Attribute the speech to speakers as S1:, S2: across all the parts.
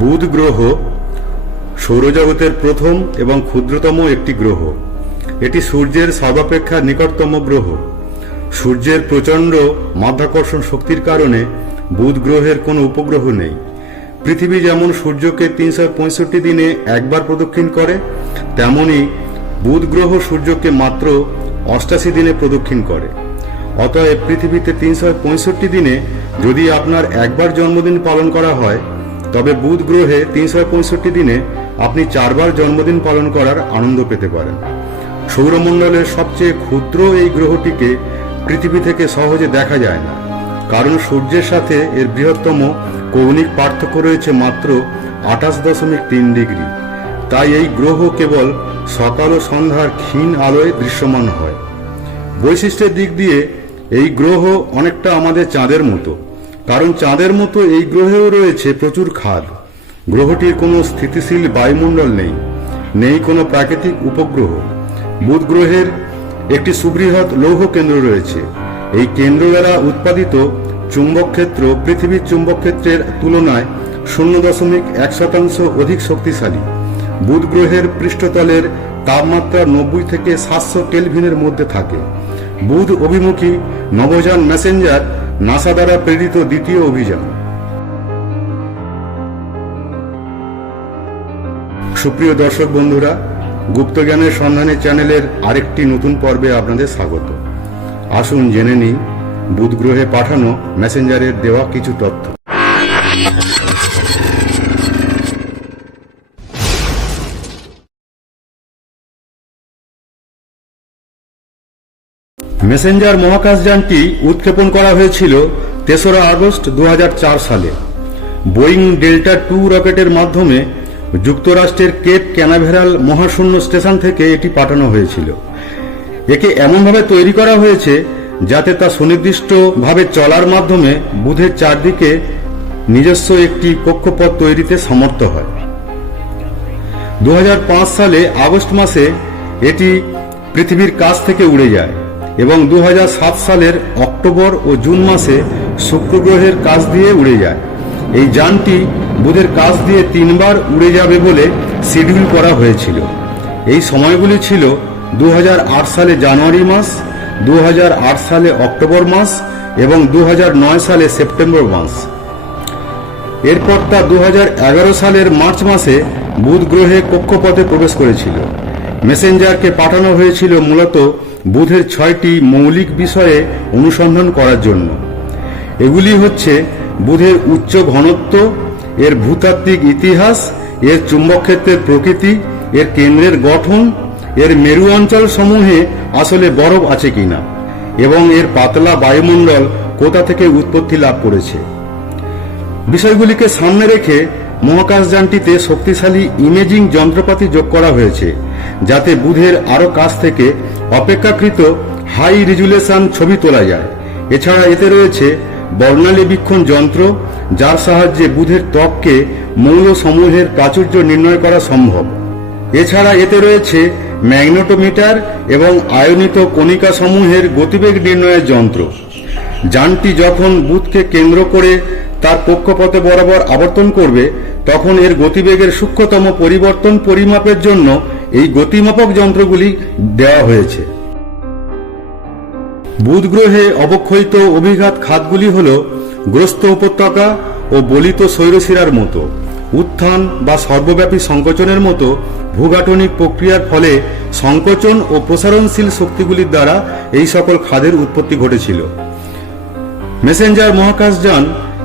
S1: বুধ গ্রহ সৌরজগতের প্রথম এবং ক্ষুদ্রতম একটি গ্রহ। এটি সূর্যের সর্বাপেক্ষা নিকটতম গ্রহ। সূর্যের প্রচণ্ড মাধ্যাকর্ষণ শক্তির কারণে বুধ গ্রহের কোনো উপগ্রহ নেই। পৃথিবী যেমন সূর্যকে তিনশো পঁয়ষট্টি দিনে একবার প্রদক্ষিণ করে, তেমনি বুধ গ্রহ সূর্যকে মাত্র অষ্টাশি দিনে প্রদক্ষিণ করে। অতএব পৃথিবীতে তিনশো পঁয়ষট্টি দিনে যদি আপনার একবার জন্মদিন পালন করা হয় তবে বুধ গ্রহে তিনশো পঁয়ষট্টি দিনে আপনি চারবার জন্মদিন পালন করার আনন্দ পেতে পারেন। সৌরমণ্ডলের সবচেয়ে ক্ষুদ্র এই গ্রহটিকে পৃথিবী থেকে সহজে দেখা যায় না। কারণ সূর্যের সাথে এর বৃহত্তম কৌণিক পার্থক্য রয়েছে মাত্র আঠাশ দশমিক তিন ডিগ্রি। তাই এই গ্রহ কেবল সকাল ও সন্ধ্যার ক্ষীণ আলোয় দৃশ্যমান হয়। বৈশিষ্ট্যের দিক দিয়ে এই গ্রহ অনেকটা আমাদের চাঁদের মতো। কারণ চাঁদের মতো এই গ্রহেও রয়েছে প্রচুর খাদ গ্রহটির কোনো স্থিতিশীল বায়ুমণ্ডল নেই নেই কোনো প্রাকৃতিক উপগ্রহ। বুধ গ্রহের একটি সুবৃহৎ লৌহ কেন্দ্র রয়েছে। এই কেন্দ্র দ্বারা উৎপাদিত চুম্বক ক্ষেত্র পৃথিবীর চুম্বক ক্ষেত্রের তুলনায় শূন্য দশমিক এক শতাংশ অধিক শক্তিশালী। বুধ গ্রহের পৃষ্ঠতলের তাপমাত্রা নব্বই থেকে সাতশো কেলভিনের মধ্যে থাকে। বুধ অভিমুখী নবযান মেসেঞ্জার নাসা দ্বারা প্রেরিত দ্বিতীয় অভিযান। সুপ্রিয় দর্শক বন্ধুরা গুপ্তজ্ঞানের সন্ধানে চ্যানেলের আরেকটি নতুন পর্বে আপনাদের স্বাগত। আসুন জেনে নিই, বুধ গ্রহে পাঠানো মেসেঞ্জারের দেওয়া কিছু তথ্য। মেসেঞ্জার মহাকাশযানটি উৎক্ষেপণ করা হয়েছিল তেসরা আগস্ট দু হাজার চার সালে। বোয়িং ডেল্টা টু রকেটের মাধ্যমে যুক্তরাষ্ট্রের কেপ ক্যানাভেরাল মহাশূন্য স্টেশন থেকে এটি পাঠানো হয়েছিল। একে এমনভাবে তৈরি করা হয়েছে যাতে তা সুনির্দিষ্টভাবে চলার মাধ্যমে বুধের চারদিকে নিজস্ব একটি কক্ষপথ তৈরিতে সমর্থ হয়। দু হাজার পাঁচ সালে আগস্ট মাসে এটি পৃথিবীর কাছ থেকে উড়ে যায়। এবং দু হাজার সাত সালের অক্টোবর ও জুন মাসে শুক্র গ্রহের কাছ দিয়ে উড়ে যায়। এই যানটি বুধের কাছ দিয়ে তিনবার উড়ে যাবে বলে শিডিউল করা হয়েছিল। এই সময়গুলি ছিল দু হাজার আট সালে জানুয়ারি মাস দু হাজার আট সালে অক্টোবর মাস এবং দু হাজার নয় সালে সেপ্টেম্বর মাস। এরপর তা দু হাজার এগারো সালের মার্চ মাসে বুধ গ্রহে কক্ষপথে প্রবেশ করেছিল। মেসেঞ্জারকে পাঠানো হয়েছিল মূলত বুধের ছয়টি মৌলিক বিষয়ে অনুসন্ধান করার জন্য। এগুলি হচ্ছে বুধের উচ্চ ঘনত্ব, এর ভূতাত্ত্বিক ইতিহাস, এর চুম্বকক্ষেত্রের প্রকৃতি, এর কেন্দ্রের গঠন, এর মেরু অঞ্চল সমূহে আসলে বরফ আছে কিনা, এবং এর পাতলা বায়ুমণ্ডল কোথা থেকে উৎপত্তি লাভ করেছে। বিষয়গুলিকে সামনে রেখে মহাকাশযানটিতে শক্তিশালী ইমেজিং যন্ত্রপাতি যোগ করা হয়েছে। যাতে বুধের আরও কাছ থেকে অপেক্ষাকৃত হাই রিজুলেশন ছবি তোলা যায়। এছাড়া এতে রয়েছে বর্ণালী বীক্ষণ যন্ত্র, যার সাহায্যে বুধের ত্বককে মৌল সমূহের প্রাচুর্য নির্ণয় করা সম্ভব। এছাড়া এতে রয়েছে ম্যাগনেটোমিটার এবং আয়নিত কণিকা সমূহের গতিবেগ নির্ণয়ের যন্ত্র। যানটি যখন বুধকে কেন্দ্র করে তার কক্ষপথে বরাবর আবর্তন করবে, তখন এর গতিবেগের সূক্ষ্মতম পরিবর্তন পরিমাপের জন্য এই গতিমাপক যন্ত্রগুলি দেওয়া হয়েছে। বুধ গ্রহে অবক্ষয়িত অভিঘাত খাতগুলি হল গ্রস্ত উপত্যকা ও বলিত শৈরশিরার মতো। উত্থান বা সর্বব্যাপী সংকোচনের মতো ভূগাঠনিক প্রক্রিয়ার ফলে সংকোচন ও প্রসারণশীল শক্তিগুলির দ্বারা এই সকল খাদের উৎপত্তি ঘটেছিল। মেসেঞ্জার মহাকাশযান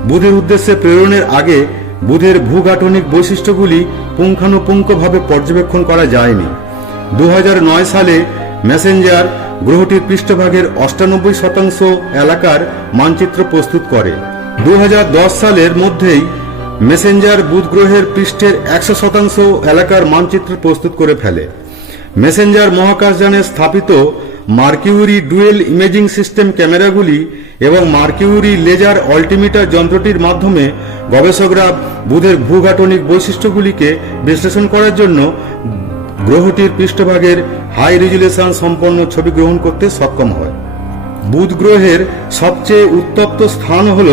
S1: বুধের উদ্দেশ্যে প্রেরণের আগে বুধের ভূগাঠনিক বৈশিষ্ট্যগুলি পুঙ্খানুপুঙ্খভাবে পর্যবেক্ষণ করা যায়নি। দুহাজার নয় সালে মেসেঞ্জার গ্রহটির পৃষ্ঠভাগের অষ্টানব্বই শতাংশ এলাকার মানচিত্র প্রস্তুত করে। দু হাজার দশ সালের মধ্যেই মেসেঞ্জার বুধ গ্রহের পৃষ্ঠের একশো শতাংশ এলাকার মানচিত্র প্রস্তুত করে ফেলে। মেসেঞ্জার মহাকাশযানে স্থাপিত মার্কিউরি ডুয়েল ইমেজিং সিস্টেম ক্যামেরাগুলি এবং মার্কিউরি লেজার অল্টিমিটার যন্ত্রটির মাধ্যমে গবেষকরা বুধের ভূগাঠনিক বৈশিষ্ট্যগুলিকে বিশ্লেষণ করার জন্য গ্রহটির পৃষ্ঠভাগের হাই রেজুলেশন সম্পন্ন ছবি গ্রহণ করতে সক্ষম হয়। বুধ গ্রহের সবচেয়ে উত্তপ্ত স্থান হল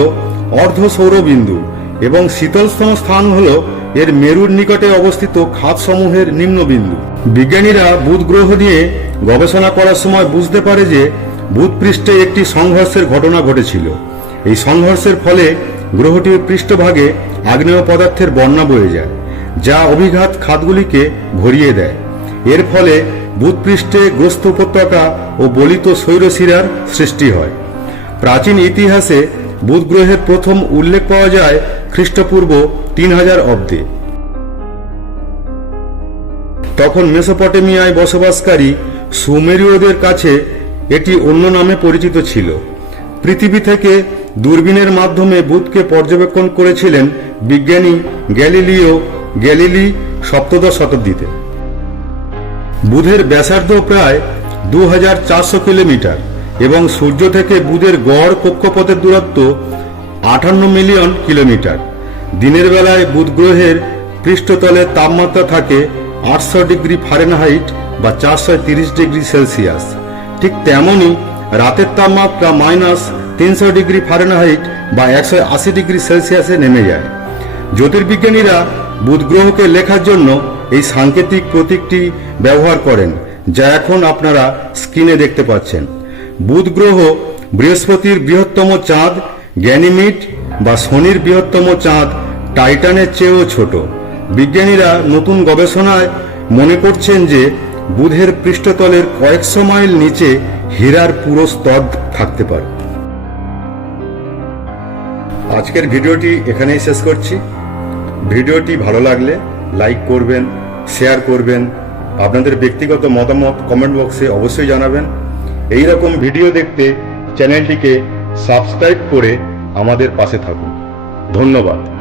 S1: অর্ধ সৌরবিন্দু এবং শীতলতম স্থান হল এর মেরুর নিকটে অবস্থিত খাতসমূহের নিম্নবিন্দু। বিজ্ঞানীরা বুধ গ্রহ নিয়ে গবেষণা করার সময় বুঝতে পারে যে বুধ পৃষ্ঠে একটি সংঘর্ষের ঘটনা ঘটেছিল। এই সংঘর্ষের ফলে গ্রহটির পৃষ্ঠভাগে আগ্নেয় পদার্থের বন্যা বয়ে যায়, যা অভিঘাত খাতগুলিকে ভরিয়ে দেয়। এর ফলে বুধপৃষ্ঠে গ্রস্ত উপত্যকা ও বলিত শৈরশিরার সৃষ্টি হয়। প্রাচীন ইতিহাসে বুধ গ্রহের প্রথম উল্লেখ পাওয়া যায় খ্রিস্টপূর্ব তিন হাজার অব্দে। তখন মেসোপটেমিয়ায় বসবাসকারী সুমেরীয়দের কাছে এটি অন্য নামে পরিচিত ছিল। পৃথিবী থেকে দূরবীনের মাধ্যমে বুধকে পর্যবেক্ষণ করেছিলেন বিজ্ঞানী গ্যালিলিও গ্যালিলি সপ্তদশ শতাব্দীতে। বুধের ব্যাসার্ধ প্রায় দু কিলোমিটার এবং সূর্য থেকে বুধের গড় কক্ষপথের দূরত্ব আটান্ন মিলিয়ন কিলোমিটার। দিনের বেলায় বুধ গ্রহের পৃষ্ঠতলের তাপমাত্রা থাকে আটশো ডিগ্রি ফারেনহাইট বা চারশো তিরিশ ডিগ্রি সেলসিয়াস। ঠিক তেমনই রাতের তাপমাত্রা মাইনাস তিনশো ডিগ্রি ফারেনহাইট বা একশো আশি ডিগ্রি সেলসিয়াসে নেমে যায়। জ্যোতির্বিজ্ঞানীরা বুধ গ্রহকে লেখার জন্য এই সাংকেতিক প্রতীকটি ব্যবহার করেন, যা এখন আপনারা স্ক্রিনে দেখতে পাচ্ছেন। বুধ গ্রহ বৃহস্পতির বৃহত্তম চাঁদ গ্যানিমিড বা শনির বৃহত্তম চাঁদ, টাইটানের চেয়েও ছোট। বিজ্ঞানীরা নতুন গবেষণায় মনে করছেন যে বুধের পৃষ্ঠতলের কয়েকশো মাইল নিচে হীরার পুরো স্তর থাকতে পারে। আজকের ভিডিওটি এখানেই শেষ করছি। ভিডিওটি ভালো লাগলে লাইক করবেন, শেয়ার করবেন, আপনাদের ব্যক্তিগত মতামত কমেন্ট বক্সে অবশ্যই জানাবেন। এই রকম ভিডিও দেখতে চ্যানেলটিকে সাবস্ক্রাইব করে আমাদের পাশে থাকুন। ধন্যবাদ।